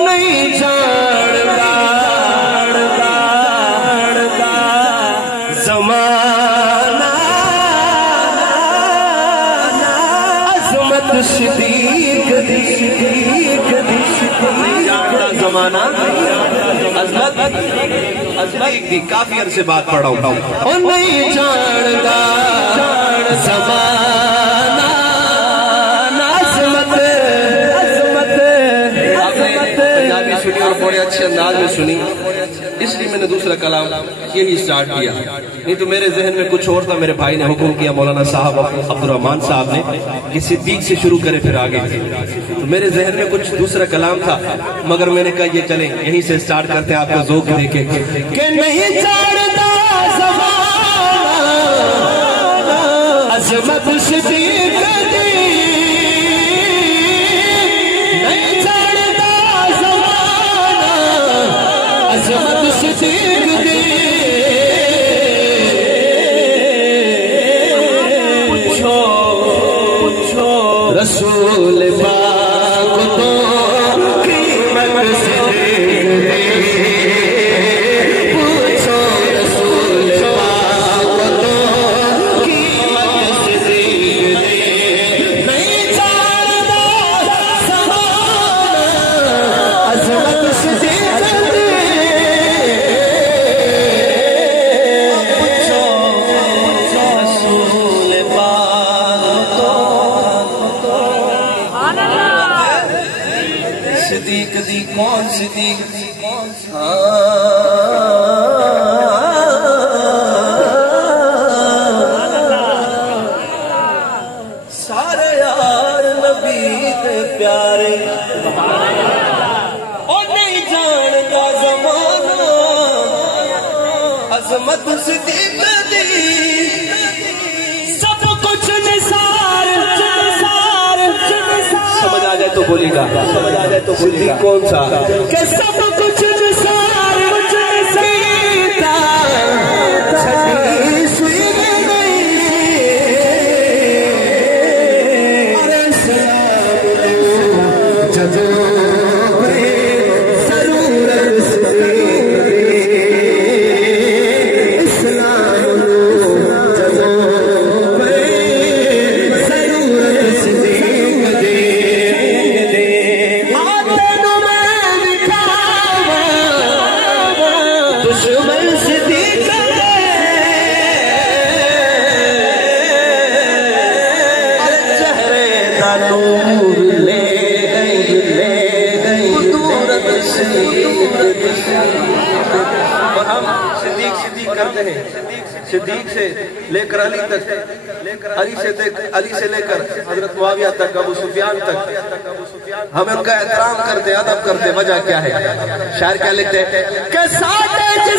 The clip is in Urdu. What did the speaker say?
نہیں جاندا زمانہ عظمت صدیق جاندا زمانہ عظمت دی کافی عرصے بعد پڑھا ہوں نہیں جاندا زمانہ عظمت پنجابی سنی اور بڑے اچھے انداز میں سنی، اس لیے میں نے دوسرا کلام یہی سٹارٹ کیا، نہیں تو میرے ذہن میں کچھ اور تھا۔ میرے بھائی نے حکم کیا مولانا صاحب عبدالرحمن صاحب نے کہ صدیق سے شروع کرے پھر آگے، تو میرے ذہن میں کچھ دوسرا کلام تھا، مگر میں نے کہا یہ چلیں یہیں سے سٹارٹ کرتے ہیں، آپ کا ذوق دیکھیں کہ نہیں جاندا زمانہ عظمت صدیق دی، نہیں جاندا زمانہ عظمت صدیق دی، رسول پاک تو قیمت صدیق دی، پوچھو رسول پاک تو قیمت صدیق دی، نہیں جاندا زمانہ عظمت صدیق دی، پوچھو رسول پاک تو صدیق دی کون صدیق سارے یار نبی دے پیارے اور نہیں جاندا زمانہ عظمت صدیق دی، سب کچھ نثار سمجھ آ جائے تو بولی گا، سمجھ آ جائے تو بولی گا کون سا کہ سب کچھ نثار سیتا چھٹی سوئی نہیں، ارے سلام جدوں ضرورت صدیق اسلام جدوں ضرورت صدیق دی، دشمن صدیق چہرے دا نور لے گئی قدرت صدیق، اور ہم صدیق کرتے ہیں، صدیق سے لے کر علی تک، علی سے لے کر حضرت معاویہ تک، ابو سفیان تک، ہمیں ان کا احترام کرتے ادب کرتے، وجہ کیا ہے؟ شاعر کیا لکھتے ہیں کہ ساٹھے